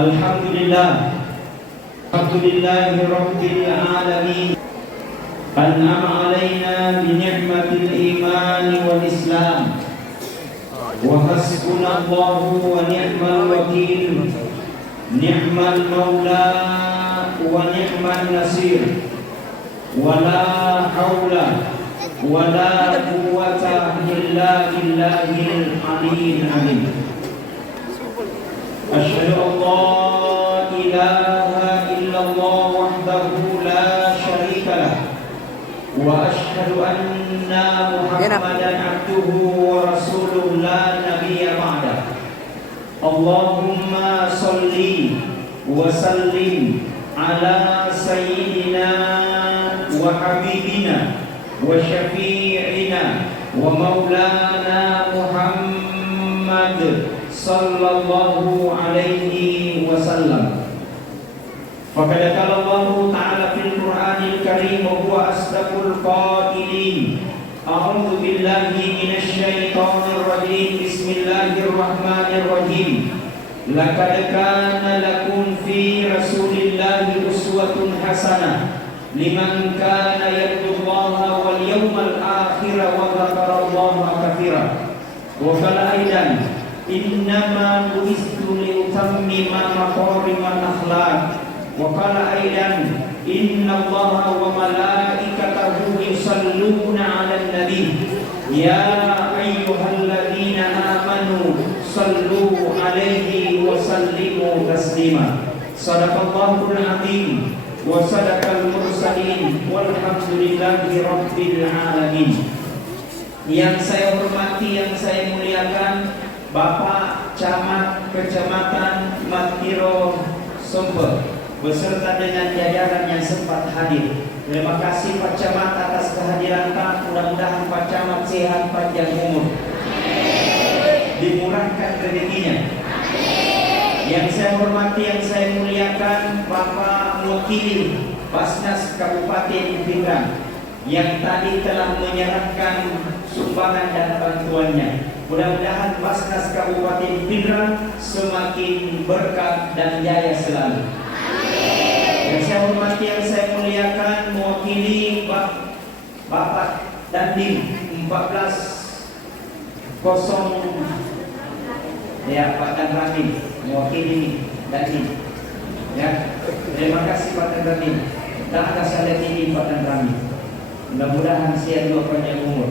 Alhamdulillah, alhamdulillahi rabbil alamin. An'ama alaina bi ni'matil iman wal islam. Wa hasbunallahu wa ni'mal wakil. Ni'mal maula wa ni'man nasir. Wa la haula wa la quwwata illa billahil aliyyil azim. Asyhadu an la ilaha illallah wahdahu la syarika lah wa asyhadu anna Muhammadan abduhu wa rasuluhu la nabiyya ba'dah. Allahumma salli wa sallim ala sayyidina wa habibina wa syafi'ina wa maulana Muhammad sallallahu alaihi wasallam. Faqad qala Allah ta'ala fil Qur'anil Karim wa huwa asdaqul qailin. A'udzu billahi minasy syaithanir rajim. Bismillahirrahmanirrahim. Laqad kana lakum fi Rasulillahi uswatun hasanah liman kana yarjullaha wal yawmal akhir wa dzakarallaha katsiran. Wa qala aidan innama bu'istu liutammima makarimal akhlaq. Wa qala aidan innallaha wa malaikatahu yusalluna 'alan nabi ya ayyuhalladzina amanu sallu 'alaihi wa sallimu taslima. Shadaqallahul 'azim wa sadaqal mursalin walhamdulillahi rabbil alamin. Yang saya hormati, yang saya muliakan, Bapak Camat Kecamatan Matiro Sumber beserta dengan jajaran yang sempat hadir. Terima kasih Pak Camat atas kehadiran Pak. Mudah-mudahan Pak Camat sehat panjang umur, dimurahkan rezekinya. Yang saya hormati, yang saya muliakan, Bapak Mewakili Basnas Kabupaten Pindrang yang tadi telah menyerahkan sumbangan dan bantuannya. Mudah-mudahan Basnas Kabupaten Pindrang semakin berkah dan jaya selalu. Yang saya hormati, yang saya muliakan, mewakili Bapak Dandim 14 ya, Pak Dan Ramil mewakili Dandim. Ya, terima kasih Pak Dan Ramil. Dan ada saya ini Pak Dan Ramil. Mudah-mudahan sehat juga panjang umur.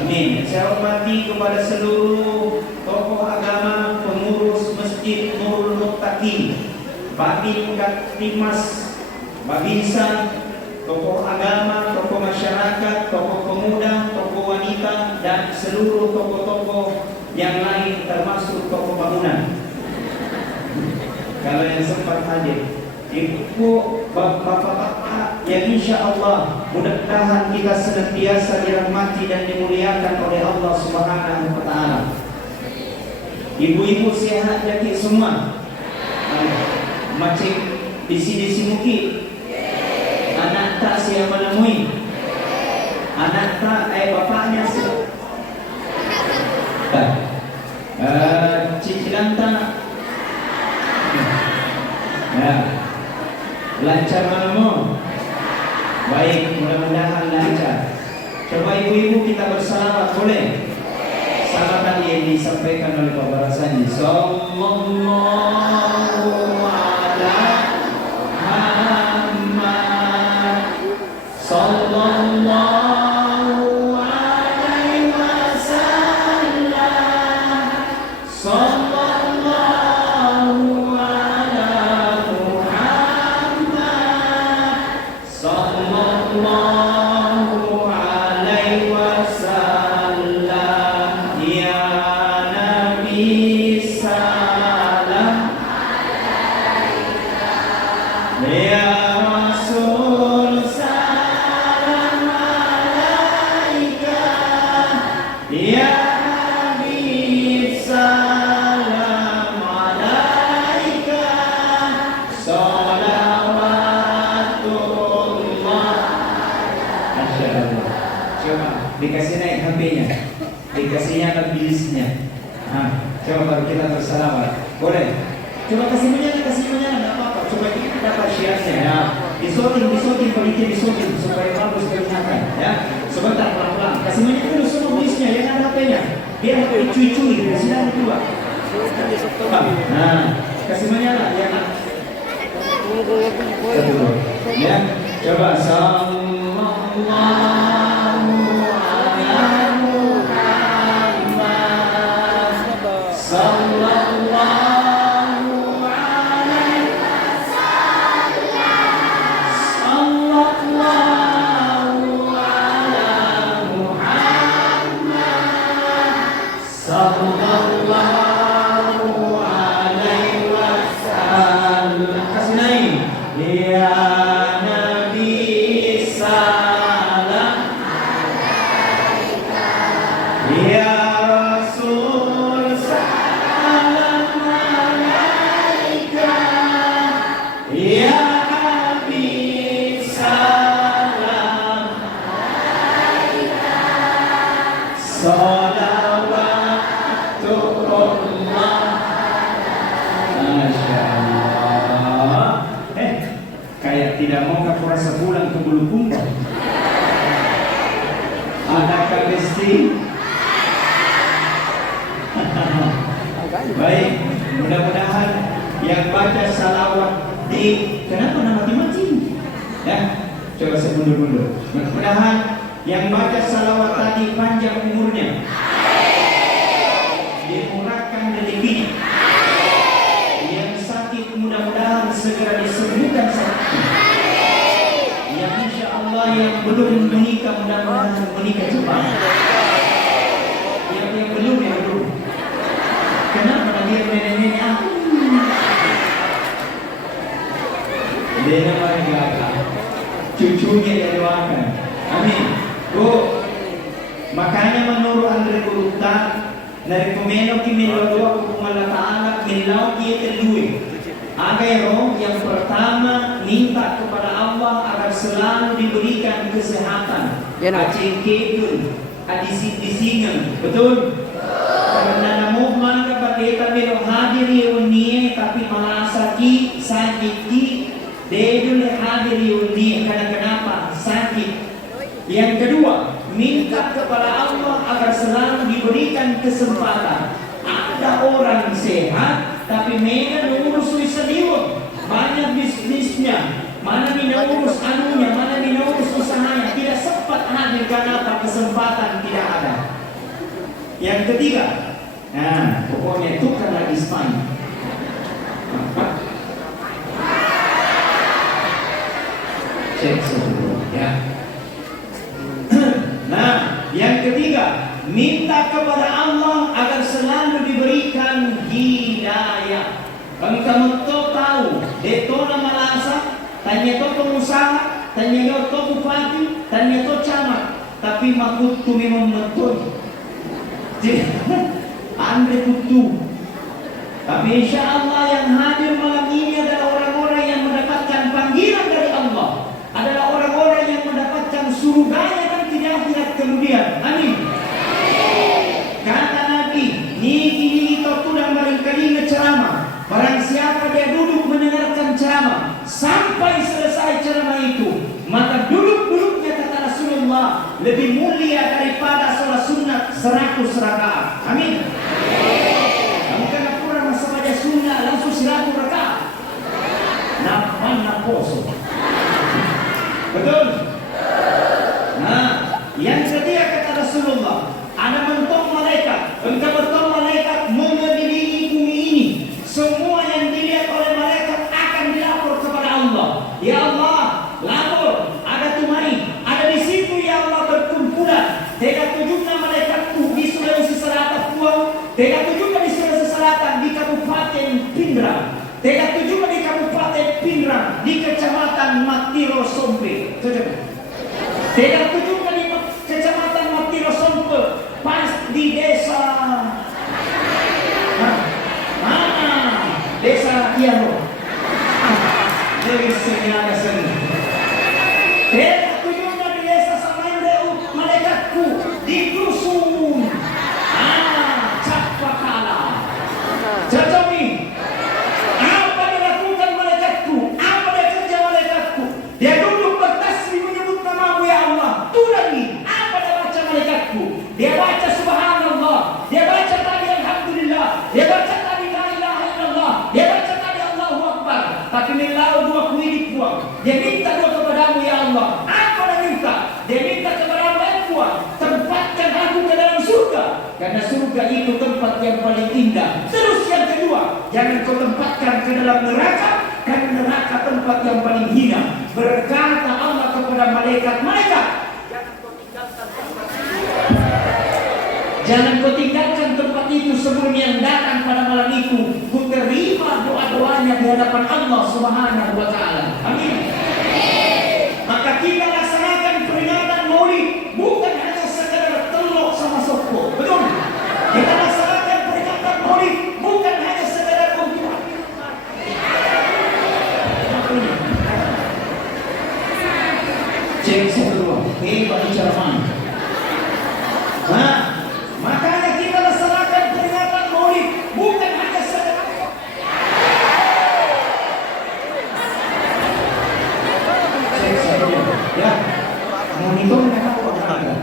Amin. Saya hormati kepada seluruh tokoh agama, pengurus Masjid Nurul Muttaqin, Babin Katimas, Babinsan, tokoh agama, tokoh masyarakat, tokoh pemuda, tokoh wanita, dan seluruh tokoh-tokoh yang lain termasuk tokoh bangunan. Kalau yang sempat hadir, ibu, bapak-bapak, yang insya Allah mudah-mudahan kita senantiasa dirahmati dan dimuliakan oleh Allah Subhanahu wa Ta'ala. Ibu-ibu sehat jadi semua. Macam disi muki. Anak tak siapa menemui. Anak tak bapaknya cicilan tak. Ya. Lancar malam. Baik, mudah-mudahan lancar. Coba ibu-ibu kita bersalawat, boleh? Salawat yang disampaikan oleh Pak Barasani. Sallallahu ala Muhammad sallallahu alaihi wasallam. Sallallahu ala Muhammad sallallahu alaihi wasallam. Ya Nabi salam alaika. Ya Rasul salam alaika. Ya Habib salam alaika. Salawatullah. Masyaallah. Coba dikasih naik HP-nya, dikasih nyala bilisnya. Coba baru kita bersalawat. Boleh? Coba kasih menyala, nggak apa-apa. Coba kita dapat syiarnya ya. Disoting, politik disoting supaya bagus kelihatan ya. Sebentar pelan-pelan. Kasih menyala dulu semua bisnya yang ada HP-nya. Biar cuy-cuy, silakan keluar. Nah, kasih menyala ya. Ya, coba sallallahu ala Muhammad sallallahu alaihi sallallahu ala Muhammad sallallahu alaihi wasallam. Kasih naik. Ya Nabi salam alaika, ya Rasul salam alaika, ya Habib salam alaika, salawatullah. Masya Allah. Kayak tidak mau kamu rasa pulang ke Bulukumba. Adakah Besti? Baik, mudah-mudahan yang baca salawat di kenapa nama mati-mati? Ya, coba saya mundur-mundur. Mudah-mudahan yang baca salawat tadi panjang umurnya, dimurahkan rezekinya. Yang sakit mudah-mudahan segera disembuhkan sakitnya. Yang insya Allah yang belum menikah mudah-mudahan menikah cepat. Yang belum ya belum. Kenapa dia nenek-nenek aku? Dia mereka cucunya dia doakan. Amin. Bu, makanya menurut Andre Kurutta dari pemeno kimilwa doa Allah Ta'ala milau dia terduit. Agero yang pertama minta kepada Allah agar selalu diberikan kesehatan. Acingkekun, adising-disingen, betul? Karena namu maka pakaikan melo hadiri unie tapi malah sakit dedul hadiri unie karena kenapa sakit. Yang kedua, minta kepada Allah agar selalu diberikan kesempatan. Ada orang sehat tapi mereka mengurus sendiri, banyak bisnisnya, mana mengurus anunya, mana mengurus usahanya, tidak sempat hadir karena apa? Kesempatan tidak ada. Yang ketiga, nah pokoknya itu karena Islam. Cek sebelum ya. Nah, yang ketiga, minta kepada Allah agar selalu diberikan hidayah. Kamu tahu, deto nama lasa, tanya to pengusaha, tanya to bupati, tanya to camat, tapi makut tu memang betul. Jadi, Andre kutu. Tapi insya Allah yang hadir malam ini adalah orang-orang yang mendapatkan panggilan dari Allah, adalah orang-orang yang mendapatkan surganya dan tidak akhirat kemudian. Amin. Kata Nabi, niki itu dan barangkali ceramah. Barang siapa dia duduk mendengarkan ceramah sampai selesai ceramah itu, maka duduk-duduknya kata Rasulullah lebih mulia daripada sholat sunat 100 rakaat. Amin. Kamu kena kurang masa baca sunnah langsung 100 rakaat. Mana poso? Betul? Nah, yang ketiga kata Rasulullah, ada mentok malaikat, engkau bertemu malaikat mengelilingi bumi ini. Semua yang dilihat oleh malaikat akan dilapor kepada Allah. Ya Allah, lapor, ada tumai, ada di situ ya Allah berkumpulan. Tidak tunjukkan malaikatku di Sulawesi Selatan Puau, tidak tunjukkan di Sulawesi Selatan di Kabupaten Pindrang, tidak tunjukkan di Kabupaten Pindrang di Kecamatan Matiro Sompe. Tidak tunjukkan di Kecamatan Matiro Sompe pas di desa mana? Desa Kiano. Dari senyala seni. Tidak tunjukkan di desa Samandeu malaikatku di dusun Capaka. itu tempat yang paling indah. Terus yang kedua, jangan kau tempatkan ke dalam neraka, kan neraka tempat yang paling hina. Berkata Allah kepada malaikat-malaikat, jangan kau tinggalkan tempat itu sebelum yang datang pada malam itu ku terima doa-doanya di hadapan Allah Subhanahu wa Ta'ala. Amin. Maka kita laksanakan peringatan Maulid bukan hanya sekadar telok sama sopko. Betul? Kita laksanakan peringatan Maulid bukan hanya sekadar untuk cek semua. Hebat bicara mana? Nah, makanya kita laksanakan peringatan Maulid bukan hanya sekadar cek semua. Ya, monitornya apa olahraga?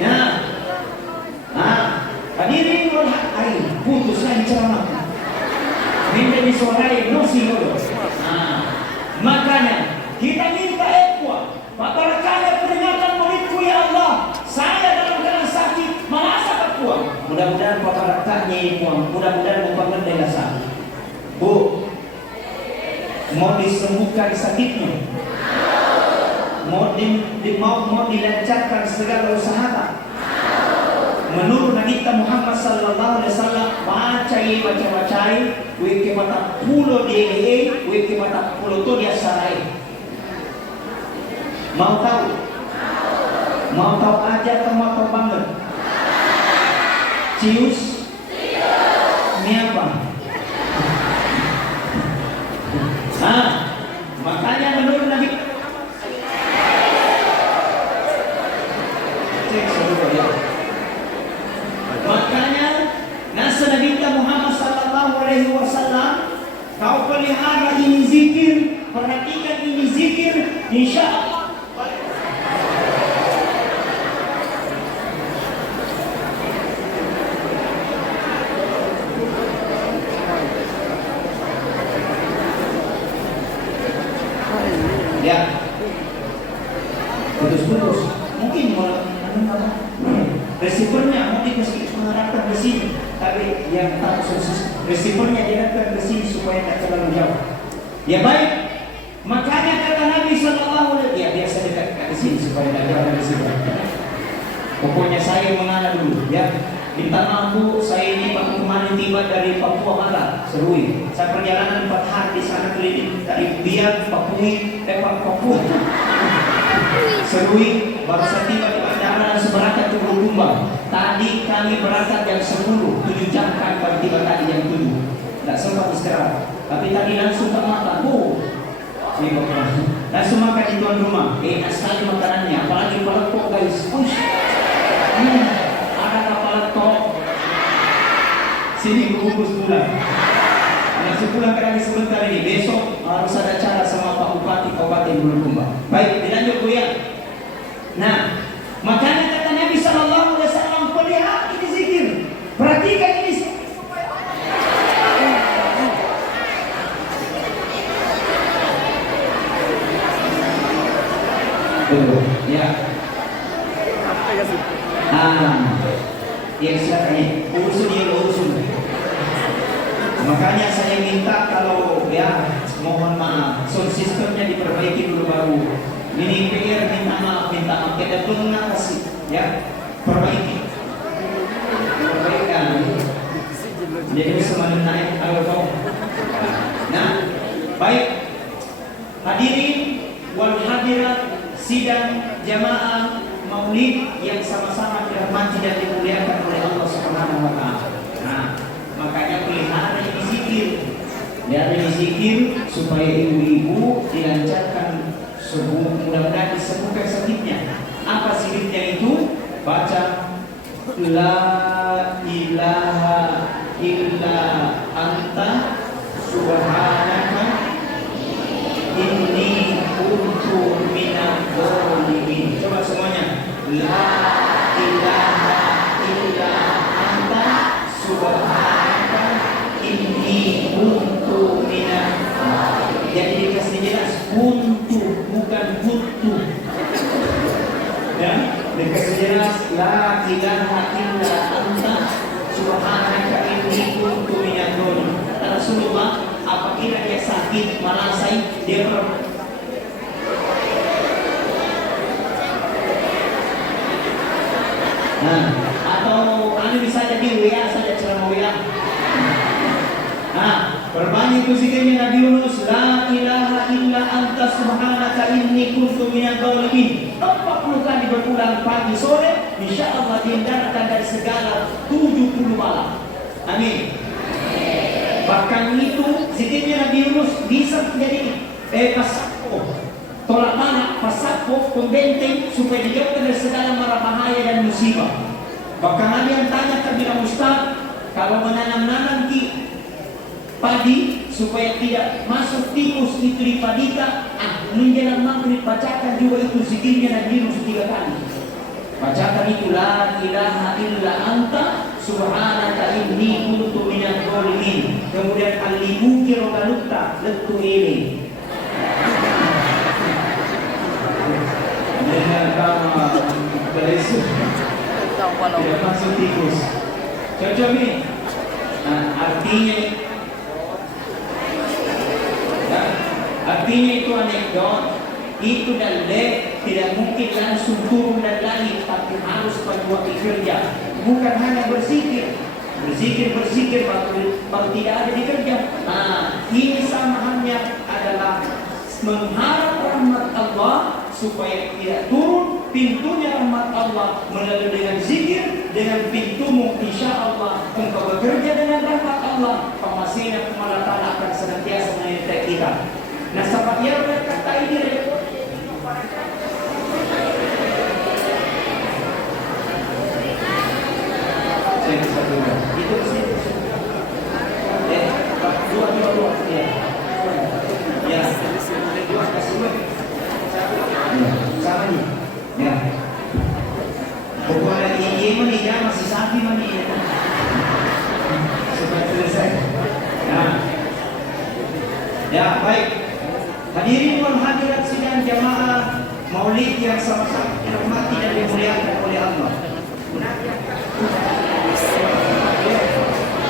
Ya, nah, hadirin wal hadirin, putus lagi ceramah. Minta disuarai nosi dulu. Nah, makanya kita minta ekwa. Barakahnya peringatan Maulidku ya Allah. Saya dalam keadaan sakit, merasa berkuat. Mudah-mudahan barakahnya ikhwan, mudah-mudahan bukan dengan sakit. Bu, mau disembuhkan sakitnya? Mau dilancarkan segala usaha? Menurut Nabi kita Muhammad sallallahu alaihi wasallam, baca, weke mata pulo dia, weke mata pulo to dia sarai. Mau tahu? Mau tahu aja atau mau tahu banget? Cius? Ini apa? Nah, makanya menurut Nabi makanya nasa Nabi Muhammad sallallahu alaihi wasallam, kau pelihara ini zikir, perhatikan ini zikir, insya Allah. Ya, putus-putus. Mungkin receivernya mungkin mengharapkan ke sini, tapi yang tak sukses receivernya diharapkan ke sini supaya tak terlalu jauh. Ya baik, makanya kata Nabi Sallallahu Alaihi Wasallam, ya biasa dekat ke sini supaya tak jauh dari sini. Pokoknya saya mengalah dulu, ya. Minta maaf Bu, saya ini kemarin tiba dari Papua Barat, Serui. Saya perjalanan 4 hari di sana keliling dari Biak, Papua, Serui. Baru saya tiba di bandara dan seberangkat ke Bulukumba. Tadi kami berangkat jam 10, 7 jam kan baru tiba tadi jam 7. Tak sempat istirahat. Tapi tadi langsung tak makan, Bu. Langsung makan di tuan rumah. Enak sekali makanannya, apalagi peletok guys. Ada kapal tok. Sini bungkus pulang. Langsung pulang ke lagi sebentar ini. Besok harus ada acara sama Pak Bupati Kabupaten Bulukumba. Baik, dilanjut Bu ya. Nah, makanya kata Nabi Sallallahu Alaihi Wasallam, pelihara ini zikir. Perhatikan ini. Ya. Ya silakan ya, urusun. Makanya saya minta kalau ya mohon maaf, sound systemnya diperbaiki dulu baru. Ini PR minta maaf, kita belum ngasih ya, perbaikan. Jadi semakin naik kalau nah, baik hadirin wal hadirat sidang jamaah Maulid yang sama-sama dirahmati dan dimuliakan oleh Allah Subhanahu wa Ta'ala. Nah, makanya pelihara ini zikir. Pelihara ini zikir supaya ibu-ibu dilancarkan mudah-mudahan disembuhkan sakitnya. Apa sakitnya itu? Baca la ilaha illa anta subhanaka inni kuntu minadz dzalimin. Coba semuanya. La ilaha illa anta subhanaka inni kuntu minadz dzalimin. Jadi dikasih jelas kuntu bukan kuntu. Ya, dikasih jelas la ilaha illa anta subhanaka inni kuntu minadh dhalimin. Rasulullah apabila dia sakit, malasai, dia atau bisa jadi WA saja ceramah WA. Perbanyak itu zikirnya Nabi Yunus, la ilaha illa anta subhanaka inni kuntu minadh dhalimin. 40 kali berulang pagi sore, insyaallah dihindarkan dari segala 70 malam. Amin. Bahkan itu zikirnya Nabi Yunus bisa menjadi pasako, tolak bala, pasako, pembenteng supaya dijauhkan dari segala mara bahaya dan musibah. Bahkan ada yang tanya kepada Ustaz, kalau menanam-nanam di padi supaya tidak masuk tikus itu di padita, menjelang maghrib bacakan juga itu zikirnya Nabi Yunus 3 kali. Bacakan itu la ilaha illa anta subhanaka inni kuntu minadh dhalimin. Kemudian al-limuki rogalukta letu ini. Dengan kama beresu tidak masuk tikus. Cocok nih. Artinya itu anekdot, itu dalil tidak mungkin langsung turun dari langit, tapi harus berbuat kerja. Bukan hanya berzikir baru tidak ada di kerja. Ini samaannya adalah mengharap rahmat Allah supaya tidak turun. Pintunya rahmat Allah melalui dengan zikir, dengan pintumu insya Allah engkau bekerja dengan rahmat Allah. Pamasina Allah Ta'ala akan senantiasa menyertai kita. Nah, sahabat yang berkata ini itu dua ya dua kasih sama nih ya pokoknya ini nih masih sapi mani supaya selesai ya baik. Hadirin wal hadirat sidang jamaah Maulid yang sama-sama dirahmati dan dimuliakan oleh Allah.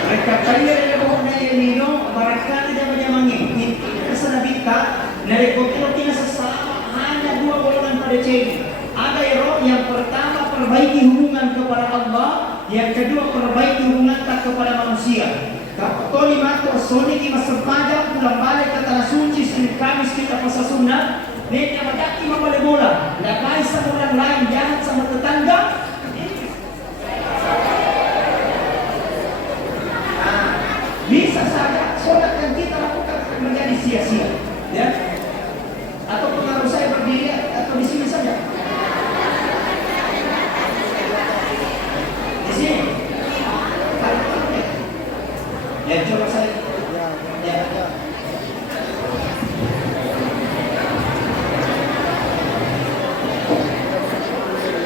Mereka kaya na nino barakali dan menyamangin. Kesanabita narekotorti na sesama hanya 2 golongan pada cewek. Ada yang pertama perbaiki hubungan kepada Allah, yang kedua perbaiki hubungan kepada manusia. Kapatoli mato soni di masampaja pulang balik ke tanah suci Senin Kamis kita puasa sunnah. Nenya madaki mabalik bola, lakai sama orang lain, jahat sama tetangga. Bisa saja sholat yang kita lakukan menjadi sia-sia, ya? Atau pengaruh saya berdiri atau di sini saja? Di sini. Ya coba saya. Ya.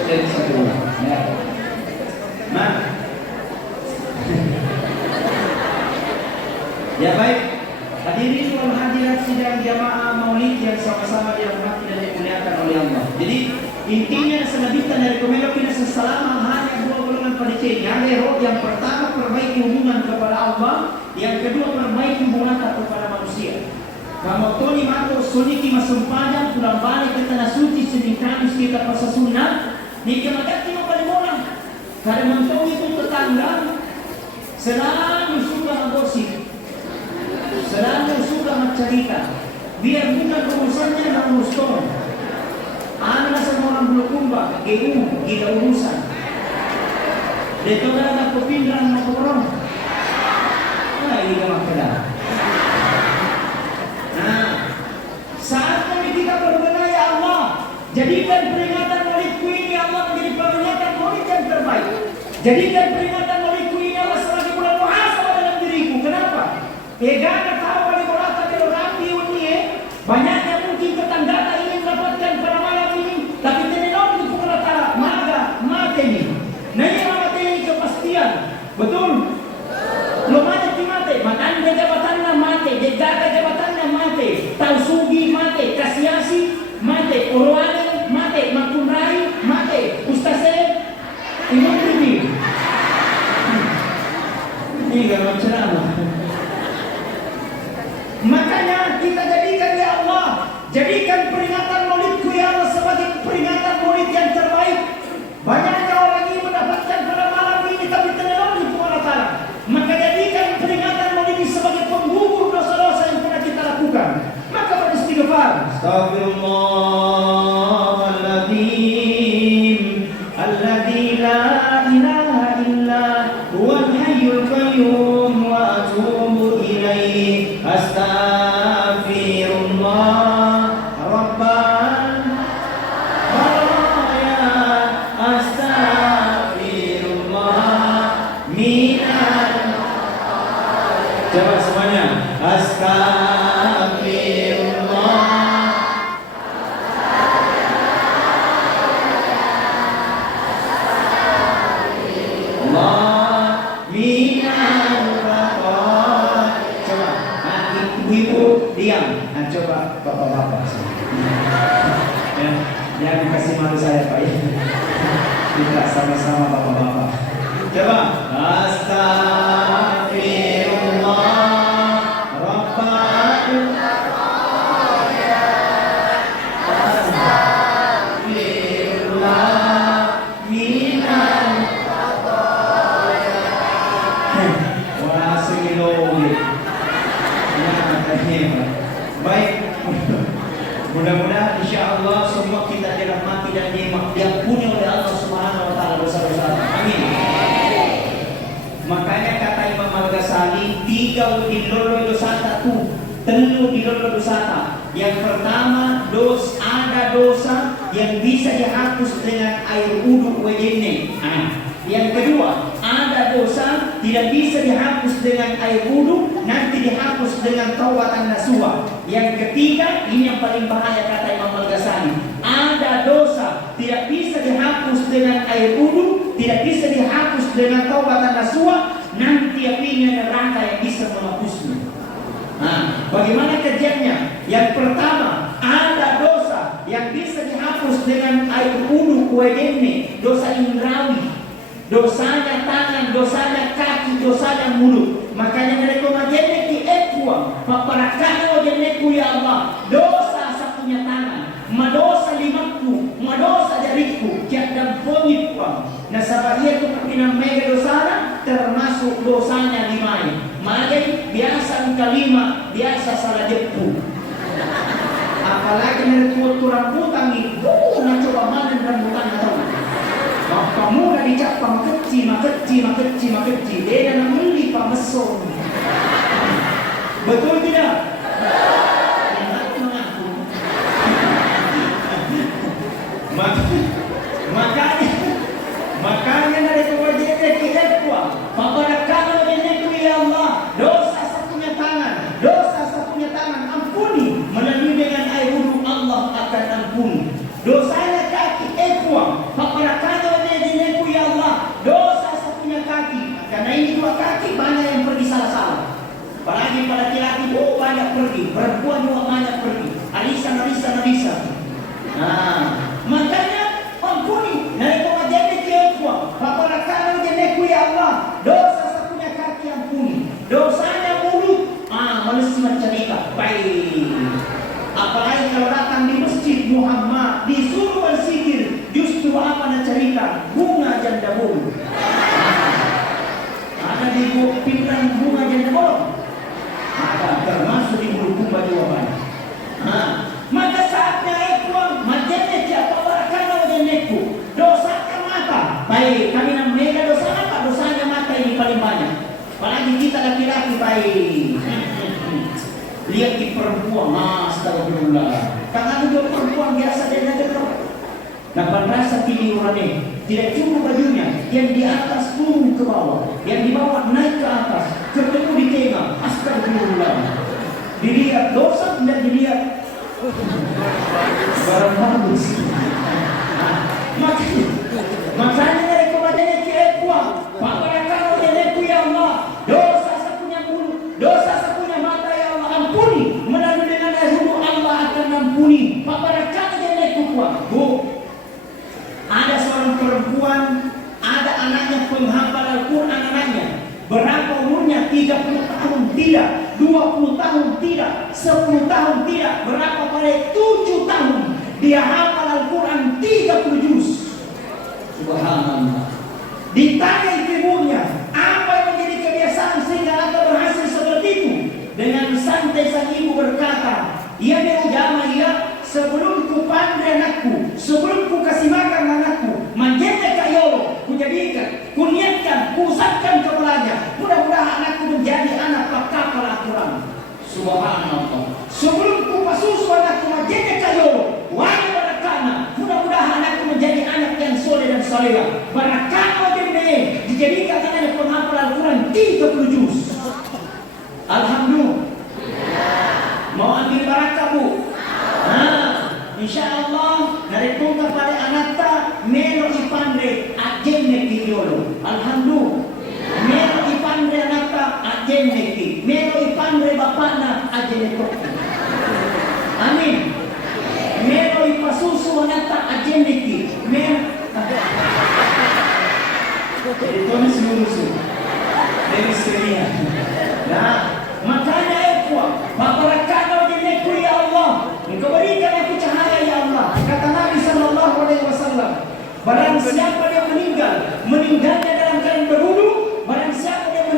Jadi satu. Ya. Nah. Ya baik. Hadirin wal hadirat sidang jamaah Maulid yang sama-sama dirahmati dan dimuliakan oleh Allah. Jadi intinya selanjutnya dari komelo kita selama hanya 2 golongan pada cewek. Yang pertama perbaiki hubungan kepada Allah, yang kedua perbaiki hubungan kepada manusia. Kamu toni mato suniki masumpajan pulang balik ke tanah suci Senin Kamis kita puasa sunnah. Nika magati mo balik bola. Kada mentong itu tetangga selalu suka menggosip, selalu suka mencerita. Biar bukan urusannya dan uruskan. Anak sama orang Bulukumba, kita urusan. Dito na nagpupindang makurong. Ini ka magkala. Saat kami kita berbenah ya Allah, jadikan peringatan Maulidku ini Allah menjadi peringatan Maulid yang terbaik. Jadikan peringatan Maulidku ini Allah sebagai bulan muhasabah dalam diriku. Kenapa? Karena tahu oleh berata kalau rapi ini banyaknya mungkin tetangga ingin mendapatkan pada malam ini, tapi tidak itu berkata mati ini. Nah ini mati ini kepastian, betul? Belum ada mati, makanya jabatannya mati, jaga jabatannya mati, tausugi mati, kasiasi mati, urwane mati, makunrai mati, ustase imam ini. sama-sama bapak-bapak. Coba. Astagfirullah Rabbana. Astagfirullah minan khataya. Wah, segilogit. Baik. Mudah-mudahan insya Allah semua kita dirahmati dan diampuni oleh Allah Subhanahu wa taala dosa-dosa. Amin. Makanya kata Imam Al-Ghazali, 3 dilolo dosata tu, 3 dilolo dosata. Yang pertama, ada dosa yang bisa dihapus dengan air wudu wajibnya. Yang kedua, ada dosa tidak bisa dihapus dengan air wudu, nanti dihapus dengan taubatan nasuha. Yang ketiga, ini yang paling bahaya kata Imam Al-Ghazali, ada dosa tidak bisa dihapus dengan air wudu, tidak bisa dihapus dengan taubatan nasuha, nanti apinya neraka yang bisa menghapusnya. Bagaimana kerjanya? Yang pertama, ada dosa yang bisa dihapus dengan air wudu kuedene, dosa indrawi. Dosanya tangan, dosanya kaki, dosanya mulut. Makanya mereka majene ki ekwa, paparakana wajeneku ya Allah. Dosa satunya tangan, madosa limaku, madosa jariku, kiat dan pongitwa. Nah sabagia tu kapinang mega dosana, termasuk dosanya limai. Magai biasa kalima, biasa salah jepu. Apalagi mereka rambutan itu, nak coba mana rambutan atau kamu dah dicap makeci, dia dah meli pamesong. Betul tidak? Makanya dari kewajiban kita kuat. Pada kalau ini ya Allah, dosa satunya tangan, ampuni melalui dengan air wudu Allah akan ampuni. Dosanya kaki ekuang, pada kalau ini ya Allah, dosa satunya kaki. Karena ini 2 kaki banyak yang pergi salah-salah. Apalagi pada laki-laki banyak pergi, perempuan juga banyak pergi. Alisa. Makanya ampuni. Nah itu majene kiekwa. Pada kalau jeneku ya Allah, dosa satunya kaki ampuni. Dosanya mulut, manusia mencerita. Baik. Apalagi kalau datang di masjid Muhammad disuruh berzikir, justru apa nak cerita? Bunga janda bolu. Ada di pinggang bunga janda bolu. Ada termasuk di bulu baju waban. Maka saatnya ekuang majene siapa warakana wajeneku. Dosa mata. Baik, kami namanya dosa apa? Dosanya mata ini paling banyak. Apalagi kita laki-laki baik. Lihat di perempuan, astagfirullah. Karena itu perempuan biasa dia ada. Nah, rasa tidurannya tidak cukup bajunya, yang di atas turun ke bawah, yang di bawah naik ke atas, ketemu di tengah, astagfirullah. Dilihat dosa dan dilihat barang bagus. Makanya dari kepadanya kiekwa, pada kalau jeneku ya Allah, dosa satunya mulut, dosa satunya mata ya Allah ampuni, melalui dengan air wudu Allah akan ampuni. Pada kalau jeneku kuat, ada seorang perempuan, ada anaknya penghafal Al-Quran anaknya. Berapa umurnya? 30 tahun tidak, 20 tahun tidak, 10 tahun tidak. Berapa pada 7 tahun dia hafal Al-Quran 30 juz. Subhanallah. Ditanya ibunya, apa yang menjadi kebiasaan sehingga anda berhasil seperti itu? Dengan santai sang ibu berkata, ia berujama ia, sebelum ku pandai anakku, sebelum ku kasih makan anakku, manjatnya kayolo, ku jadikan, ku niatkan, ku usapkan kepalanya. Mudah-mudahan anakku menjadi anak pakar Al-Quran. Subhanallah. Sebelum ku pasusu anakku, manjatnya kayolo, wahai barakana, mudah-mudahan anakku menjadi anak yang soleh dan salehah. Barakana jenne dijadikan anak penghafal Al-Quran 30 juz. Alhamdulillah. Mau ambil barakah bu? Insya Allah narikung kepada anakta melo ipandre ajenne kiyolo. Alhamdulillah. Melo ipandre anakta ajenne ki. Melo ipandre bapakna ajenne kopi. Amin. Melo ipasusu anakta ajenne ki. Melo Itu musuh dari Syria. Nah, makanya ikhwah, barakah dinekku ya Allah. Engkau berikan aku cahaya ya Allah. Kata Nabi sallallahu alaihi wasallam, barang siapa yang meninggalnya dalam keadaan berwudu, barang siapa yang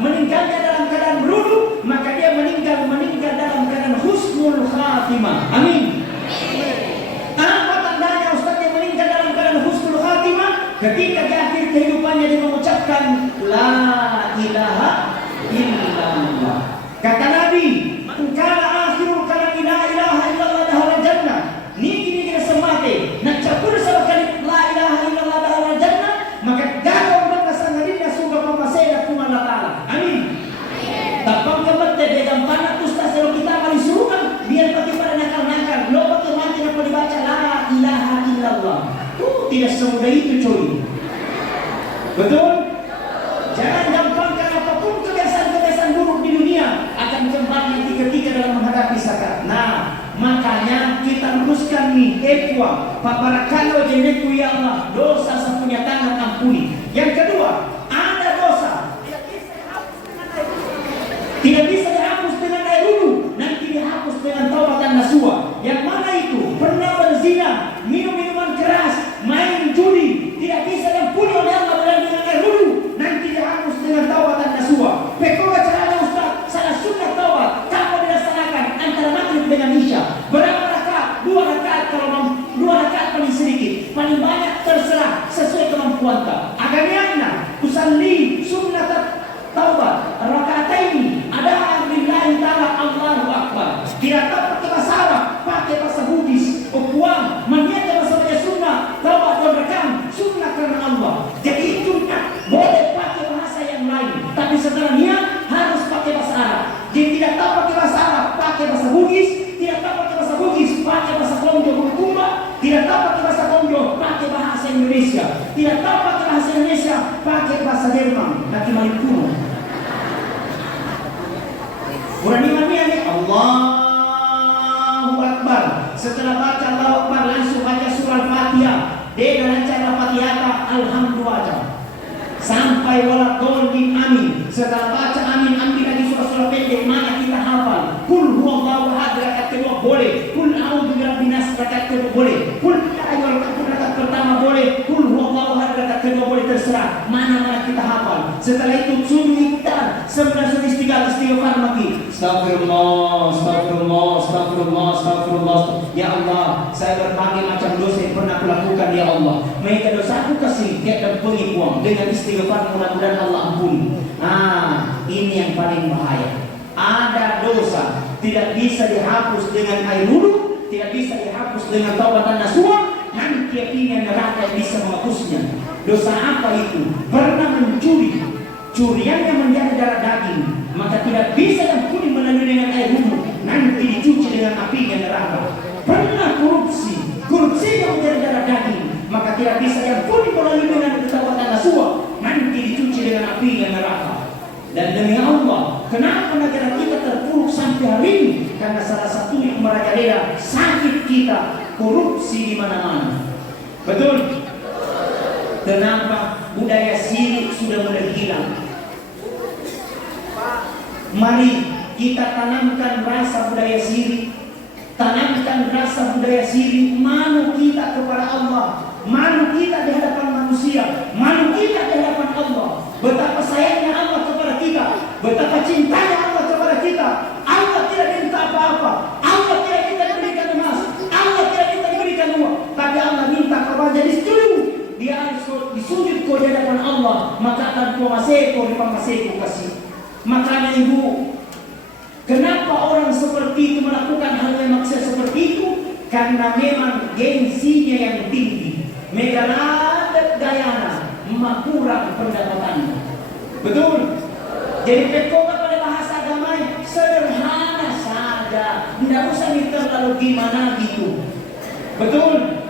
meninggalnya dalam keadaan berwudu, maka dia meninggal dalam keadaan husnul khatimah. Amin. Apa tandanya Ustaz yang meninggal dalam keadaan husnul khatimah? Ketika di akhir kehidupannya dia mengucapkan la ilaha illallah. Kata Nabi, "Kana akhirul kalami la ilaha illallah dahal jannah." Niki semate nak cabur sa kali la ilaha illallah dahal jannah, maka gagawin mo sa ngalina suga pamasaya kung Allah Ta'ala. Amin. Tapang kamat dia gampang ustaz kalau kita kali suruhan biar pati pada nakal-nakal lo pati mati na dibaca la ilaha illallah. Tidak semudah itu coy. Betul? Jangan gampangkan apapun kebiasaan-kebiasaan buruk di dunia akan kembali nanti ketika dalam menghadapi sakit. Nah, makanya kita teruskan nih ikhwah, paparakalo jenekku ya Allah, dosa sepunya tangan ampuni. Yang kedua, ada dosa tidak bisa dihapus dengan air wudu, nanti dihapus dengan taubatan nasuha. Yang mana itu? Pernah berzina, minum minuman keras, main judi, tidak bisa diampuni oleh Allah dengan air wudu, nanti dihapus dengan taubatan nasuha. Pekoga caranya Ustaz, salah sunnah taubat, kapan dilaksanakan antara maghrib dengan isya? Berapa rakaat? 2 rakaat kalau 2 rakaat paling sedikit, paling banyak terserah sesuai kemampuan kita. Agamnya usalli sunnat taubat rakaataini ada billahi ta'ala Allahu akbar. Tidak pakai bahasa Arab, pakai bahasa Buddhis. Ukuang maniatnya bahasa sunnah taubat dan rekam sunnah karena Allah. Jadi itu boleh pakai bahasa yang lain, tapi setelah niat harus pakai bahasa Arab. Jadi tidak tahu pakai bahasa Arab, pakai bahasa Buddhis. Tidak tahu pakai bahasa Buddhis, pakai bahasa Konjo Kumba. Tidak tahu pakai bahasa Konjo, pakai bahasa Indonesia. Tidak tahu pakai bahasa Indonesia, pakai bahasa Jerman. Nanti main kuno. Berani-berani ini Allahu Akbar. Setelah baca Allahu Akbar langsung baca surah Fatihah. Dengan cara Fatihah alhamdulillah sampai wala dolin amin. Setelah baca amin ambil lagi surah-surah pendek mana kita hafal. Kul huwallahu ahad rakaat kedua boleh. Kul a'udzu birabbin nas rakaat kedua boleh. Kul ayyuhal kafirun rakaat pertama boleh. Kul huwallahu ahad rakaat kedua boleh, terserah mana kita hafal. Setelah itu sujud iktar 9 istighfar lagi. Astagfirullah. Ya Allah, saya berbagai macam dosa yang pernah aku lakukan ya Allah. Mereka dosa aku kasih dan pengikuan dengan istighfar, mudah-mudahan Allah ampuni. Ini yang paling bahaya. Ada dosa tidak bisa dihapus dengan air wudu, tidak bisa dihapus dengan taubatan nasuha, nanti apinya neraka yang bisa menghapusnya. Dosa apa itu? Pernah mencuri, curian yang menjadi darah daging, maka tidak bisa diampuni melalui dengan air wudu, nanti dicuci dengan apinya neraka. Pernah korupsi yang menjadi darah daging, maka tidak bisa diampuni melalui dengan taubatan nasuha, nanti dicuci dengan apinya neraka. Dan demi Allah, kenapa negara kita terpuruk sampai hari ini? Karena salah satu yang merajalela sakit kita, korupsi di mana-mana. Betul? Kenapa budaya sirik sudah mulai hilang? Mari kita tanamkan rasa budaya sirik, tanamkan rasa budaya sirik, malu kita kepada Allah, malu kita di hadapan manusia, malu kita di hadapan Allah. Betapa sayangnya Allah kepada kita, betapa cintanya Allah kepada kita. Allah tidak minta apa-apa, Allah tidak minta diberikan emas, Allah tidak minta diberikan uang, tapi Allah minta kepada jadi setuju. Dia harus disujud di hadapan Allah, maka akan pumaseko di pamaseko kasih. Makanya ibu, kenapa orang seperti itu melakukan hal yang maksiat seperti itu? Karena memang gengsinya yang tinggi, megaladat gayana, kurang pendapatannya. Betul? Jadi pekoga pada bahasa agama sederhana saja, tidak usah terlalu gimana gitu. Betul?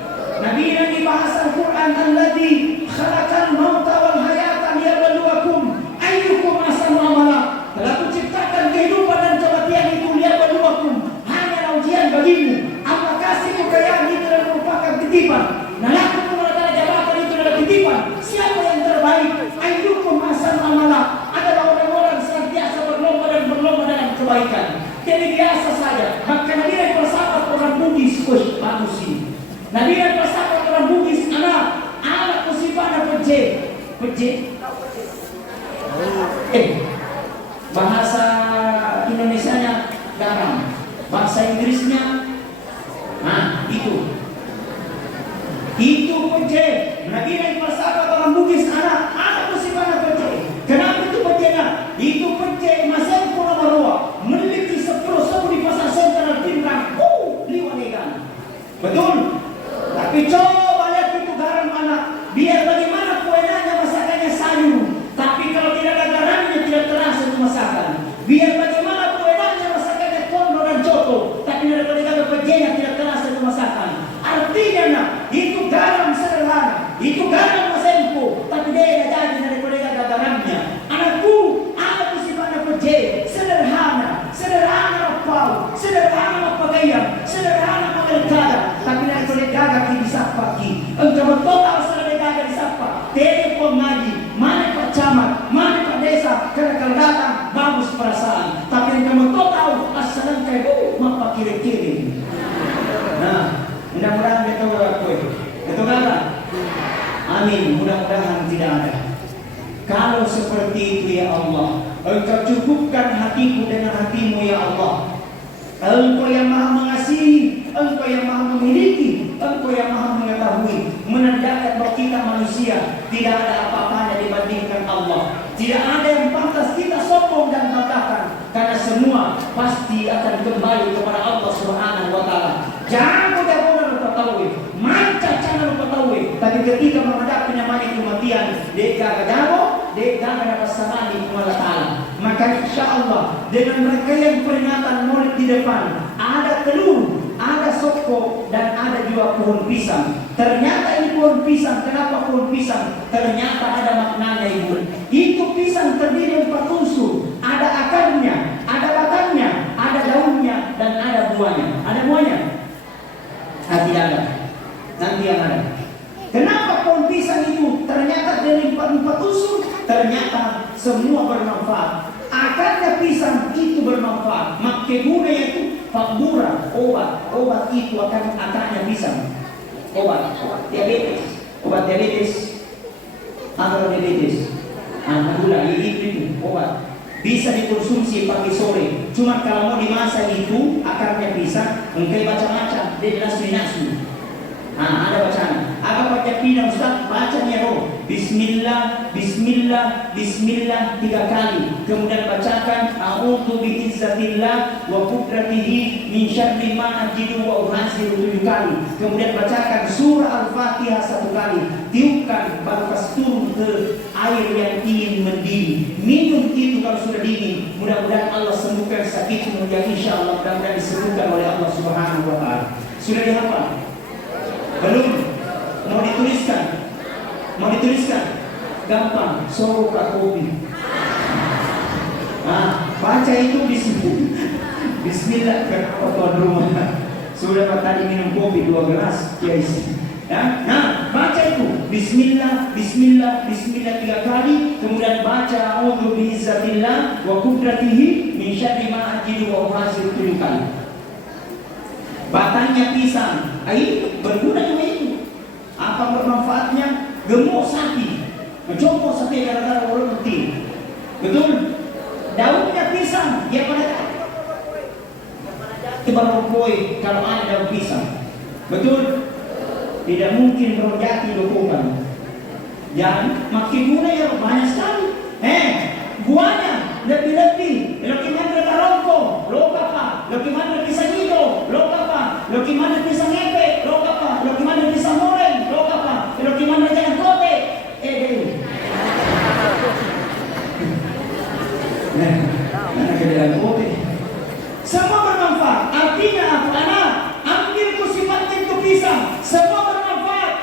Nabi yang di bahasa Al-Quran, alladzi khalaqal mauta wal hayata liyabluwakum ayyukum ahsanu amala. Telah kuciptakan kehidupan dan kematian itu liyabluwakum, hanya ujian bagimu. Allah kasih kekayaan itu dan merupakan titipan. Nah, laku mengenai jabatan itu adalah titipan. Siapa yang terbaik Nabi yang pasal orang Bugis, anak kusipana peje. Bahasa Indonesianya garam, bahasa Inggrisnya itu peje. Nabi yang pasal orang Bugis, anak kusipana peje. Kenapa itu pejena? Itu peje masa pun nama memiliki 10 di pasar sentral Pinrang. Liwanegan. Betul? Tapi coba lihat itu garam anak. Biar bagaimana kuenanya masakannya sayur. Tapi kalau tidak ada garamnya tidak terasa itu masakan. Biar bagaimana kuenanya masakannya kondo dan coto. Tapi tidak ada pejenya tidak terasa itu masakan. Artinya nak, itu garam sederhana. Itu garam masempo. Tapi dia jadi daripada ada garamnya. Anakku sifat peje. Sederhana rapau. Sederhana pakaian. Sederhana mengerkada. Tapi nak boleh gagal bisa pagi. Engkau total selesai gagal disapa. Telepon ngaji, mana Pak Camat, mana Pak Desa. Karena kalau datang bagus perasaan. Tapi engkau total asal engkau mapa kiri-kiri. Nah, mudah-mudahan kita berlaku. Itu kata. Amin. Mudah-mudahan tidak ada. Kalau seperti itu ya Allah, engkau cukupkan hatiku dengan hatimu ya Allah. Engkau yang maha mengasihi, engkau yang maha memiliki, engkau yang maha mengetahui, menandakan bahwa kita manusia tidak ada apa-apanya dibandingkan Allah. Tidak ada yang pantas kita sombong dan banggakan, karena semua pasti akan kembali kepada Allah Subhanahu wa taala. Jangan mudah-mudahan lupa tahu, manca jangan lupa tahu. Tapi ketika menghadapi namanya kematian, dia akan dapat sama di Allah Taala. Maka insya Allah dengan mereka yang peringatan Maulid di depan, ada telur, ada soko, dan ada juga pohon pisang. Ternyata ini pohon pisang. Kenapa pohon pisang? Ternyata ada maknanya ibu. Itu pisang terdiri 4 unsur. Ada akarnya, ada batangnya, ada daunnya, dan ada buahnya. Ada buahnya? Tidak ada. Nanti yang ada. Kenapa pohon pisang itu ternyata dari 4 unsur? Ternyata semua bermanfaat. Akarnya pisang itu bermanfaat. Makemuna itu pembura, obat itu akan akarnya pisang. Obat diabetes, antara diabetes, gula itu obat. Bisa dikonsumsi pagi sore. Cuma kalau mau dimasak itu akarnya pisang, engkau baca-baca, dia jelas minasu. Ada bacaan. Apa baca pindah Ustaz? Bacanya Bismillah, Bismillah, Bismillah 3 kali. Kemudian bacakan A'udzu bi'izzatillah wa qudratihi min syarri ma ajidu wa uhasiru 7 kali. Kemudian bacakan surah Al-Fatihah 1 kali. Tiupkan baru pas turun ke air yang ingin mendidih. Minum itu kalau sudah dingin. Mudah-mudahan Allah sembuhkan sakitmu yang insyaallah mudah-mudahan disembuhkan oleh Allah Subhanahu wa taala. Sudah dihafal? Belum? Mau dituliskan? Gampang, sorok kopi. Baca itu Bismillah ke tuan rumah. Sudah tadi minum kopi 2 gelas, ya isi. Baca itu Bismillah, Bismillah, Bismillah 3 kali. Kemudian baca A'udzu bi'izzatillah wa qudratihi min syarri ma ajidu wa uhasiru 7 kali. Batangnya pisang, berguna juga itu. Apa bermanfaatnya? Gemuk sapi, mencoba sapi gara-gara orang putih. Betul? Daunnya pisang, dia pada tiba-tiba kalau ada daun pisang. Betul? Tidak mungkin berjati dukungan. Jangan makin guna ya banyak sekali. Buahnya lebih-lebih. Lokimandra tarongko, lokapa. Lokimandra pisang hijau, lokapa. Lokimandra pisang epe, lokapa. Lokimandra pisang goreng, lokapa. Lokimandra jangan kote. Mana keadaan kote. Semua bermanfaat. Artinya apa? Ambil sifatnya itu pisang. Semua bermanfaat.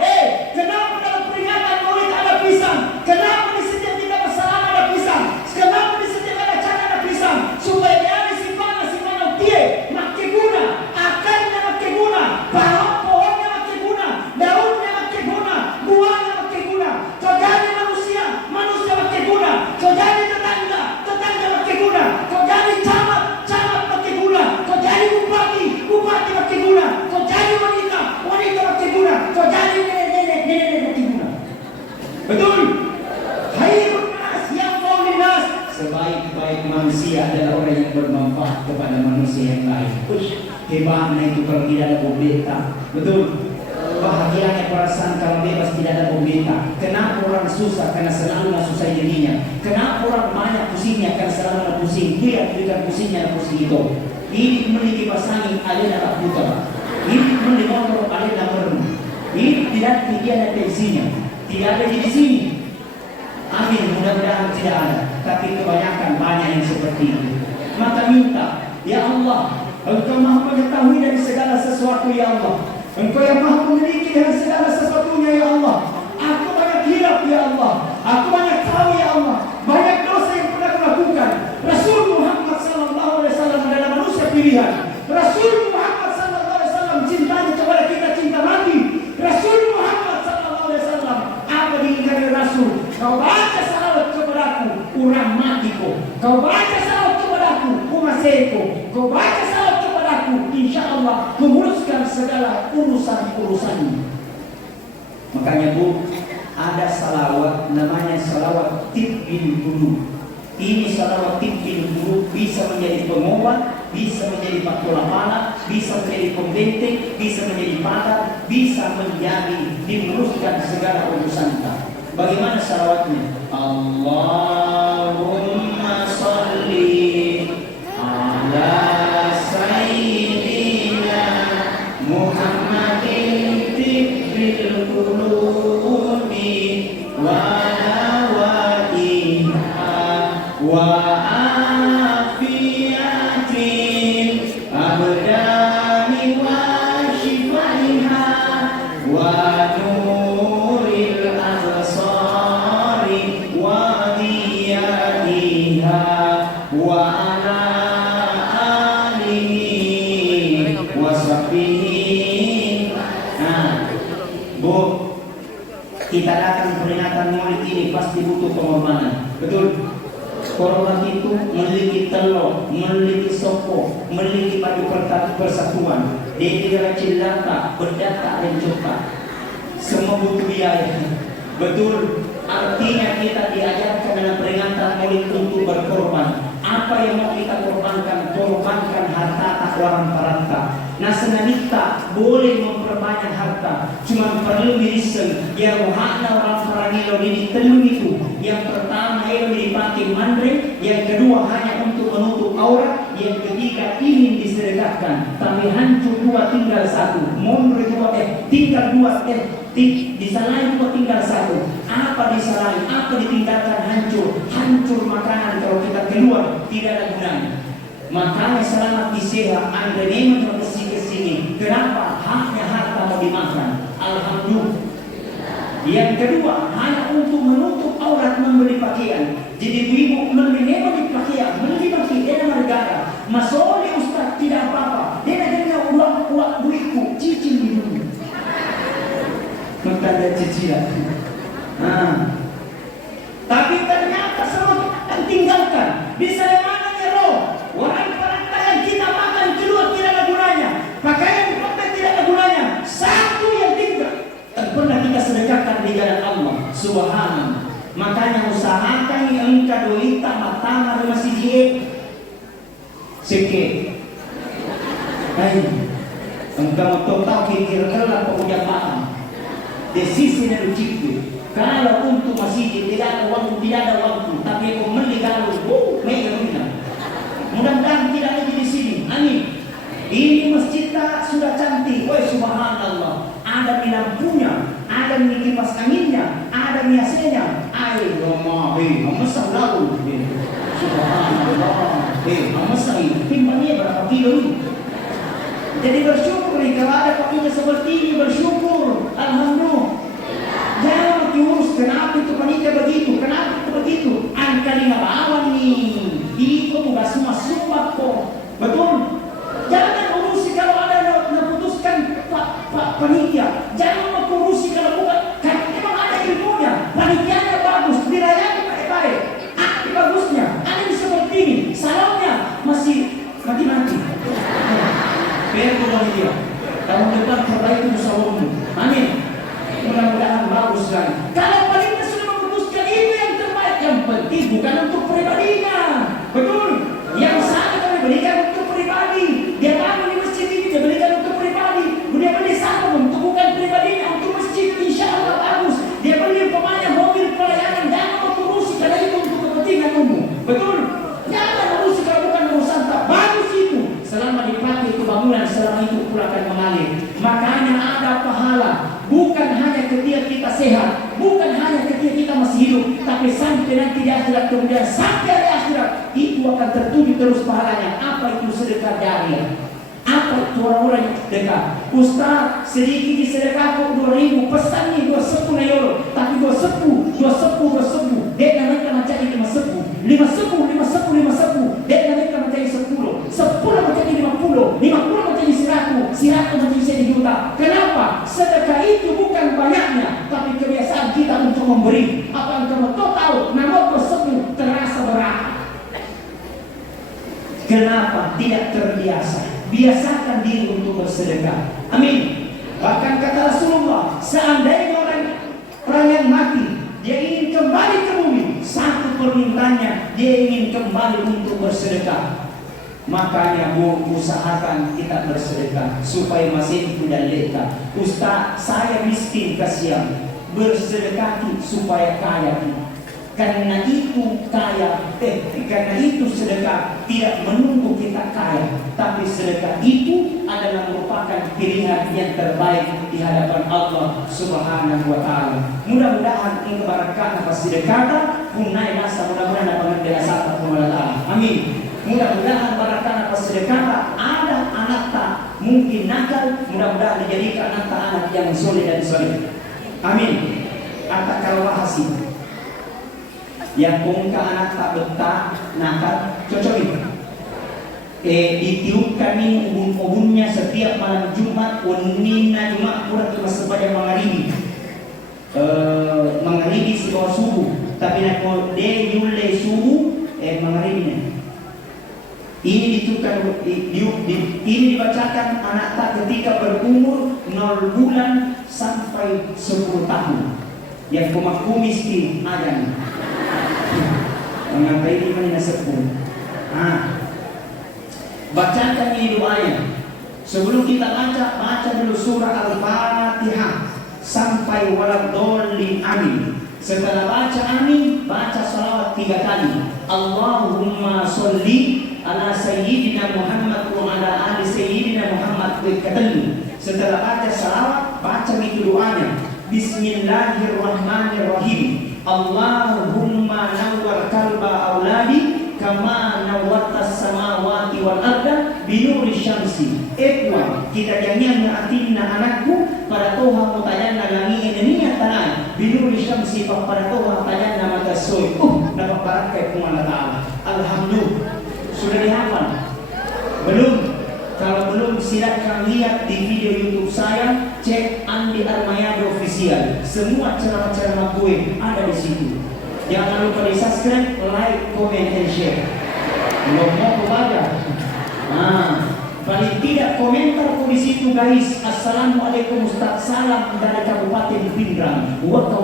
Kenapa dalam peringatan Maulid ada pisang? Kenapa di setiap kita bersalaman ada pisang? Kenapa di setiap ada cara sebaik-baik manusia adalah orang yang bermanfaat kepada manusia yang lain. Ush, hebatnya itu kalau tidak ada pembeta. Betul? Bahagianya perasaan kalau bebas tidak ada pembeta. Kenapa orang susah? Karena selalu susah dirinya. Kenapa orang banyak pusingnya? Karena selalu pusing. Dia berikan pusingnya pusing itu. Ini memiliki pasangan alena putar. Ini memiliki motor alena merem. Ini tidak ada tensinya. Tidak ada di sini. Amin, mudah-mudahan tidak ada. Tapi kebanyakan banyak yang seperti itu. Maka minta, ya Allah, Engkau maha mengetahui dari segala sesuatu, ya Allah. Engkau yang maha memiliki dari segala sesuatunya, ya Allah. Aku banyak hilaf, ya Allah. Aku banyak tahu, ya Allah. Banyak dosa yang pernah aku lakukan. Rasul Muhammad SAW adalah manusia pilihan. Rasul Muhammad SAW cintanya kepada kita cinta mati. Rasul Muhammad SAW apa diingkari Rasul? Kau baca salawat kepadaku, kurang matiku. Kau baca salawat kepadaku, kumaseko. Kau baca salawat kepadaku, insya Allah menguruskan segala urusan-urusanmu. Makanya Bu, ada salawat namanya salawat tibbil qulub. Ini salawat tibbil qulub bisa menjadi pengobat, bisa menjadi patul apalah, bisa menjadi pembenteng, bisa menjadi pagar, bisa menjadi dimuruskan segala urusan kita. Bagaimana salawatnya? Allahumma salli ala sayyidina Muhammadin tibbil qulubi wa dawaiha wa afiyatin abdani wa shifaiha wa kita datang peringatan Maulid ini pasti butuh pengorbanan. Betul? Korban itu memiliki telur, memiliki sopo, memiliki baju persatuan. Dia tidak cilaka, berdata dan coba. Semua butuh biaya. Betul? Artinya kita diajarkan dengan peringatan Maulid untuk berkorban. Apa yang mau kita korbankan? Korbankan harta tak orang paranta. Nah senanita boleh memperbanyak harta, cuma perlu diriseng. Yang hakna orang parangilo ini telur itu. Yang pertama yang dipakai mandre, yang kedua hanya untuk menutup aurat, yang ketiga ingin disedekahkan. Tapi hancur dua tinggal satu, mondre dua tinggal dua disalahin dua tinggal satu. Apa disalahin? Apa ditinggalkan? Hancur. Hancur makanan kalau kita keluar tidak ada gunanya. Makanya selamat disehat Anda memang kesini. Kenapa? Haknya harta mau dimakan. Alhamdulillah. Yang kedua hanya untuk menutup aurat membeli pakaian. Jadi ibu membeli pakaian, membeli pakaian negara. Masole ustaz tidak apa-apa. Dia nak uang duitku cicil dulu. Maka ada cicilan. Tapi ternyata semua tinggalkan. Bisa yang mana ya roh? Orang perantara kita makan keluar tidak ada gunanya. Pakaian kita tidak ada gunanya. Satu yang tinggal tak pernah kita sedekahkan di jalan Allah Subhanahu. Makanya usahakan yang engkau doita matama di masjid. Sikit. Engkau tahu kira-kira pemuja makan. Desisi dan ucipku. Kalau untuk masjid tidak ada waktu, tapi kau melihat mega. Mudah-mudahan tidak lagi di sini. Amin. Ini masjid sudah cantik. Woi subhanallah. Ada lampunya, ada kipas anginnya, ada AC-nya. Ayo romahi, masak lalu. Subhanallah. Masak ini. Timbangnya berapa kilo ini? Jadi bersyukur kalau ada pakaian seperti ini, bersyukur. Alhamdulillah. Jangan diurus kenapa itu panitia begitu, kenapa itu begitu. Angka 5 bawah nih. Itu bukan semua sumpah kok. Betul? Jangan urusi kalau ada memutuskan panitia. Jangan urusi kalau bukan. Karena memang ada ilmunya. Panitianya bagus, dirayani baik-baik. Apa bagusnya? Ada yang seperti ini. Salahnya masih mati-mati. Biar panitia. Tahun depan terbaik itu musyawarah. Amin. Mudah-mudahan bagus kan. Kalau panitia sudah memutuskan itu yang terbaik, yang penting bukan untuk pribadinya. nanti di akhirat, kemudian sampai di akhirat itu akan tertuju terus pahalanya. Apa itu sedekah jariah? Apa itu orang-orang yang sedekah? Ustaz, sedikit disedekah 2.000, pesannya 2 euro, tapi 2 sepu. Dia namanya macam ini 5 sepu, 5 dia namanya macam 10 macam 50 macam 100 macam 1 juta. Kenapa? Sedekah itu bukan banyaknya, tapi kebiasaan kita untuk memberi. Apa yang kamu tahu? Nama 2 sepu terasa berat. Kenapa? Tidak terbiasa. Biasakan diri untuk bersedekah. Amin. Bahkan kata Rasulullah, seandainya orang yang mati, dia ingin kembali ke bumi, satu permintaannya, dia ingin kembali untuk bersedekah. Makanya usahakan kita bersedekah supaya masih tidak leka. Ustaz, saya miskin, kasihan. Bersedekah supaya kaya. Karena itu karena itu sedekah tidak menunggu kita kaya, tapi sedekah itu adalah merupakan pilihan yang terbaik di hadapan Allah Subhanahu wa taala. Mudah-mudahan ini keberkahan pas sedekah punai nasa, mudah-mudahan dapat dirasa Allah. Amin. Mudah-mudahan berkah pas sedekah ada anak tak mungkin nakal, mudah-mudahan dijadikan anak yang soleh dan soleh. Amin. Kata kalau hasil yang kongka anak tak betah nakal, cocokin. Ditiupkan ini ubun-ubunnya setiap malam Jumat, unina Jumat kurang cuma sepanjang mengharibi si bawah subuh, tapi nak de yule subuh mengharibinya. Ini ditiupkan, ini dibacakan anak tak ketika berumur 0 bulan sampai 10 tahun. Yang kumis di ajan. Mengapa ini mana sepuh? Bacakan ini doanya. Sebelum kita baca dulu surah Al-Fatihah sampai waladhdallin amin. Setelah baca amin, baca salawat 3 kali. Allahumma sholli ala sayyidina Muhammad wa ala ali sayyidina Muhammad berkatakan. Setelah baca salawat, baca itu doanya. Bismillahirrahmanirrahim. Allahumma nawwar kalba auladi kama nawwartas samawati wal arda binuri syamsi. Ekwa kita jangan mengatinna anakku pada Tuhan mutayana langit ini tanah binuri syamsi pada Tuhan mutayana mata soy. Dapat barakat kumana ta'ala. Alhamdulillah. Sudah dihafal? Belum? Kalau belum silakan lihat di video YouTube saya, cek Andi Armayado Official. Semua ceramah-ceramah gue ada di situ. Jangan lupa di subscribe, like, comment, and share. Belum mau kepada. Paling tidak komentar di situ guys. Assalamualaikum Ustaz, salam dari Kabupaten Pindrang. Waka.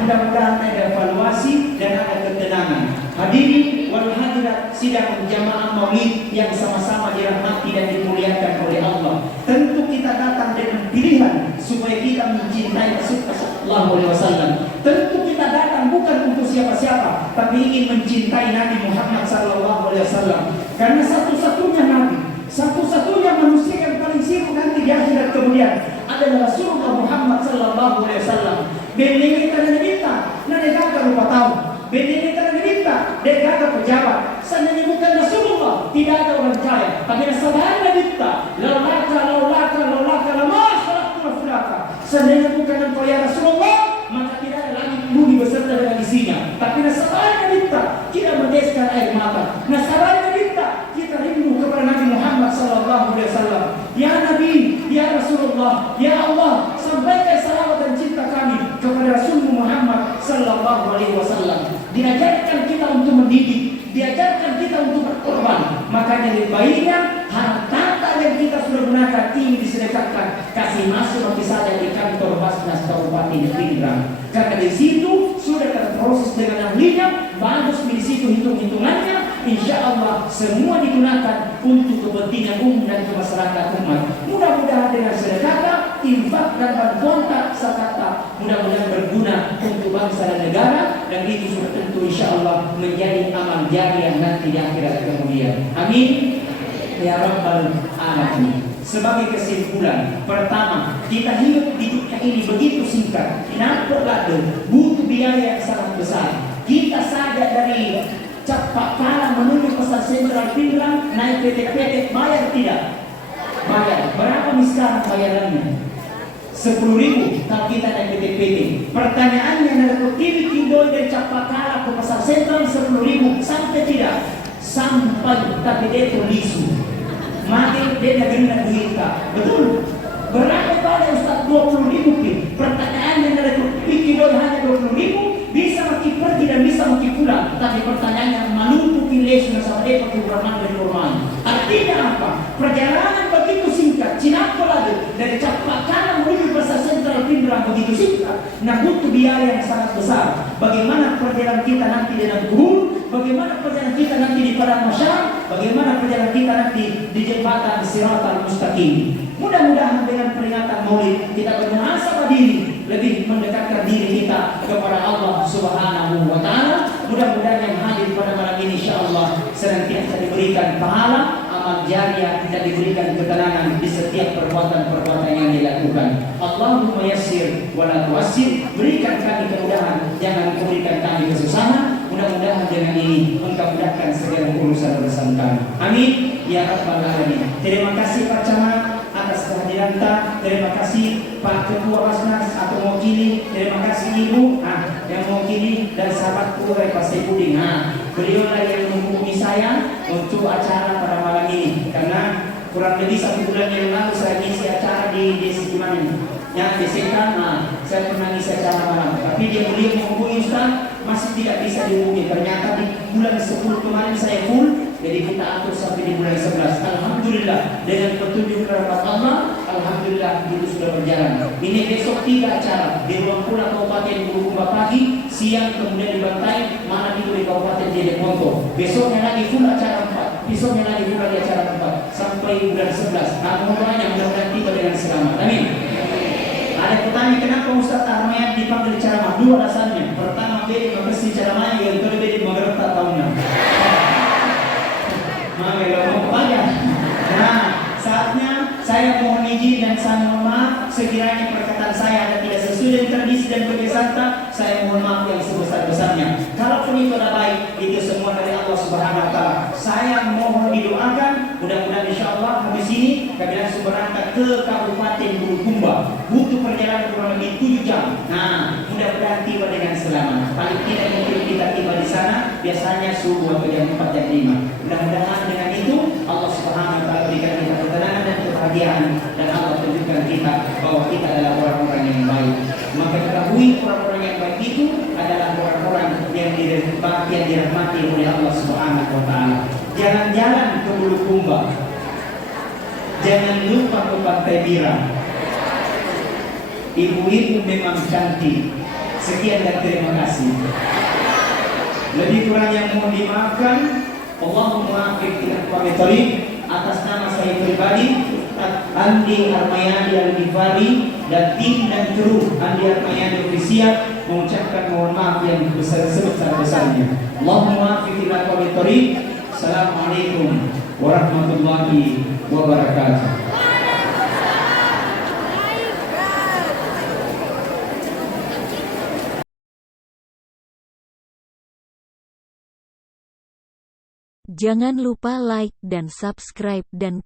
Mudah-mudahan ada evaluasi dan ada ketenangan. Hadirin wal hadirat sidang jamaah maulid yang sama-sama dirahmati dan dimuliakan oleh Allah. Tentu kita datang dengan pilihan supaya kita mencintai Rasulullah sallallahu alaihi wasallam. Tentu kita datang bukan untuk siapa-siapa, tapi ingin mencintai Nabi Muhammad sallallahu alaihi wasallam. Karena satu-satunya nabi, satu-satunya manusia yang paling sibuk nanti di akhirat kemudian adalah Rasulullah Muhammad sallallahu alaihi wasallam. Bendera kita minta, negara lupa tahu. Bendera kita minta, negara pejabat. Seandainya bukan Rasulullah, tidak ada orang kaya. Tapi nasabahnya minta, laulaka lama khalaqtu fulaka. Seandainya bukan engkau ya Rasulullah, maka tidak ada lagi bumi beserta dengan isinya. Tapi nasabahnya minta, kita berdeskan air mata. Nasabahnya minta, kita rindu kepada Nabi Muhammad sallallahu alaihi wasallam. Ya Nabi, ya Rasulullah, ya Allah, sampaikan salawat dan cinta kami kepada Rasulullah Muhammad sallallahu alaihi wasallam. Diajarkan kita untuk mendidik, diajarkan kita untuk berkorban. Makanya lebih baiknya harta yang kita sudah gunakan ini disedekahkan, kasih masuk nanti saja di kantor Basnas Kabupaten Pindrang. Karena di situ sudah terproses dengan ahlinya, bagus di situ hitung-hitungannya. Insya Allah semua digunakan untuk kepentingan umum dan masyarakat umat. Mudah-mudahan dengan sedekah, infak dan bantuan tak sakata, mudah-mudahan berguna untuk bangsa dan negara, dan itu sudah tentu insya Allah menjadi amal jariah nanti di akhirat kemudian. Amin ya rabbal alamin. Sebagai kesimpulan, pertama, kita hidup di dunia ini begitu singkat. Kenapa ada butuh biaya yang sangat besar. Kita saja dari Cakpakala menuju Pasar Sentral Pindrang naik PT bayar tidak? Bayar. Berapa nih sekarang bayarannya? 10.000 kalau kita naik PT. Pertanyaannya adalah kiri Kindoi dari Cakpakala ke Pasar Sentral 10.000 sampai tidak? Sampai, tapi dia itu lisu. Mati dia ganda duit tak. Betul? Berapa pada Ustaz 20.000 pin? Pertanyaannya adalah kiri Kindoi hanya 20.000 bisa makin pergi dan bisa makin pulang. Tapi pertanyaannya manumpu pilih sudah sama dia pakai Brahman dari Normal. Artinya apa? Perjalanan begitu singkat. Cinapa lagi dari Cakpakala menuju Pasar Sentral Pindrang begitu singkat. Nah butuh biaya yang sangat besar. Bagaimana perjalanan kita nanti di Nanggur? Bagaimana perjalanan kita nanti di Padang Masyar? Bagaimana perjalanan kita nanti di jembatan Siratal Mustaqim? Mudah-mudahan dengan peringatan Maulid kita bermuhasabah diri, lebih mendekatkan diri kita kepada Allah Subhanahu wa Ta'ala. Mudah-mudahan yang hadir pada malam ini insyaallah senantiasa diberikan pahala amal jariah dan diberikan ketenangan di setiap perbuatan-perbuatan yang dilakukan. Allahumma yassir wa la tu'assir. Berikan kami kemudahan, jangan berikan kami kesusahan. Mudah-mudahan dengan ini Engkau mudahkan segala urusan urusan kami. Amin ya rabbal alamin. Terima kasih Pak Camat atas kehadiran kita. Terima kasih Pak Ketua Basnas atau mewakili. Terima kasih Ibu yang mewakili dan sahabatku dari Pak Saipudin. Beliau lah yang menghubungi saya untuk acara pada malam ini karena kurang lebih 1 bulan yang lalu saya ngisi acara di desa mana yang disekan. Saya pernah ngisi acara malam, tapi beliau menghubungi Ustaz masih tidak bisa dihubungi. Ternyata di bulan 10 kemarin saya full. Jadi kita atur sampai di bulan 11. Alhamdulillah dengan petunjuk rahmat Allah, alhamdulillah itu sudah berjalan. Ini besok 3 acara di Ruang Pula Kabupaten Bulukumba pagi, siang kemudian di Bantai, malam itu di Kabupaten Jeneponto. Besoknya lagi full acara 4. Besoknya lagi full di acara 4 sampai bulan 11. Mudah-mudahan mudah-mudahan tiba dengan selamat. Amin. Ada bertanya kenapa Ustaz Ahmad dipanggil ceramah? 2 alasannya. Pertama, dia mengisi ceramahnya, yang kedua dia mengerti tahunnya. Nah, saatnya saya mohon izin dan saya mohon maaf sekiranya perkataan saya ada tidak sesuai dengan tradisi dan kebiasaan, saya mohon maaf yang sebesar-besarnya. Kalaupun itu ada baik, itu semua dari Allah Subhanahu wa Ta'ala. Saya mohon didoakan, mudah-mudahan insyaallah habis ini kami langsung berangkat ke Kabupaten Bulukumba. Butuh perjalanan kurang lebih 7 jam. Nah, mudah-mudahan tiba dengan selamat. Paling tidak mungkin kita tiba di sana biasanya subuh atau jam 4 jam 5. Mudah-mudahan dengan itu Allah Subhanahu wa Ta'ala berikan kita ketenangan dan kebahagiaan dan Allah tunjukkan kita bahwa kita adalah orang-orang yang baik. Maka ketahui orang-orang yang baik itu adalah orang-orang yang dirahmati oleh Allah Subhanahu wa Ta'ala. Jalan-jalan ke Bulukumba. Jangan lupa ke Pantai Bira. Ibu-ibu memang cantik. Sekian dan terima kasih. Lebih kurang yang mohon dimaafkan. Allahumma akhir pamit atas nama saya pribadi Andi Armayadi Al-Ghifari dan tim dan kru Andi Armayadi Official mengucapkan mohon maaf yang sebesar-besarnya. Allahumma akhir pamit. Assalamualaikum warahmatullahi wabarakatuh. Jangan lupa like dan subscribe dan